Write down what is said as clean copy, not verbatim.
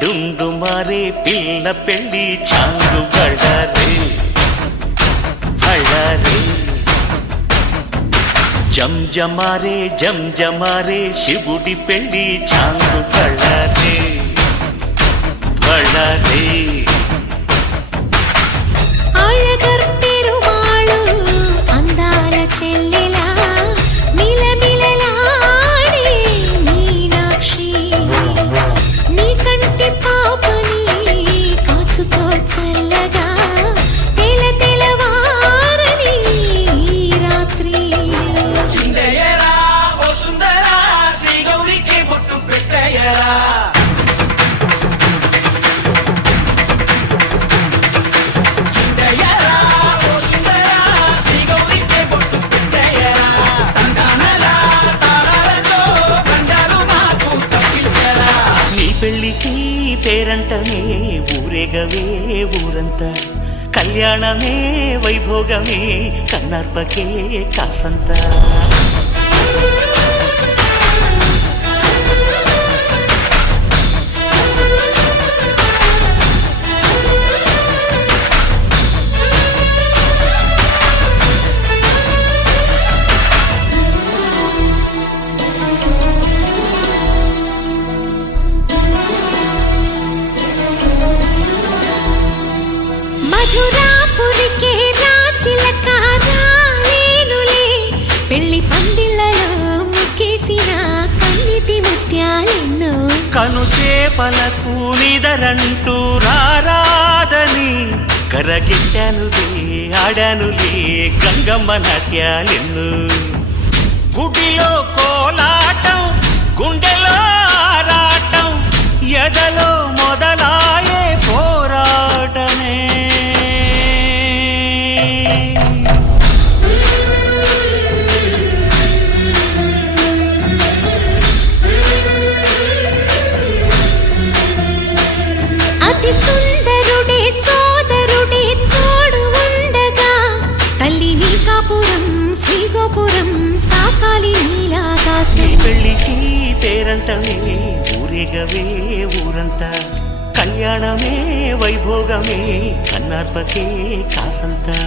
ಡುಂಡುಮಾರೆ ಪಿಲ್ಲ ಪೆಳ್ಳಿ ಚಾಂಗು ಬಳ್ಳಾರೆ ಬಳ್ಳಾರೆ ಜಂಜಮಾರೆ ಶಿವುಡಿ ಪೆಳ್ಳಿ ಚಾಂಗು ಬಳ್ಳಾರೆ ಬಳ್ಳಾರೆ అందాల చెల్లెలా మిలమిలలాడే మీనాక్షి నీ కంటి పాపని కాచుకో చల్లగా తెలవారని రాత్రి చిందయ్యరా ఓ సుందరా శ్రీ గౌరికి బొట్టు పెట్టయ్యరా పెళ్ళికి పేరంటమే ఊరేగవే ఊరంతా కళ్యాణమే వైభోగమే కన్నార్పకే కాసంతా మధురాపురికే రాచిలక రాలేనులే పెళ్లి పందిళ్ళలో ముక్కేసిన కన్నిటి ముత్యాలెన్నో కను చేపలకు నిదరంటూ రారాదని కరగిట్టానులే ఆడానులే గంగమ్మ నాట్యాలెన్ను గుడిలో కోలాటం గుండెలో ఆరాటం ఎదలో మొదలాయే పోరాటమే అతి సుందరుడే సోదరుడే తోడు ఉండగా తల్లి నీ కాపురం శ్రీగోపురం తాకాలి నీలాకాశం పెళ్ళికి పేరంటమే ఊరేగవే ఊరంతా కళ్యాణమే వైభోగమే కన్నార్పకే కాసంతా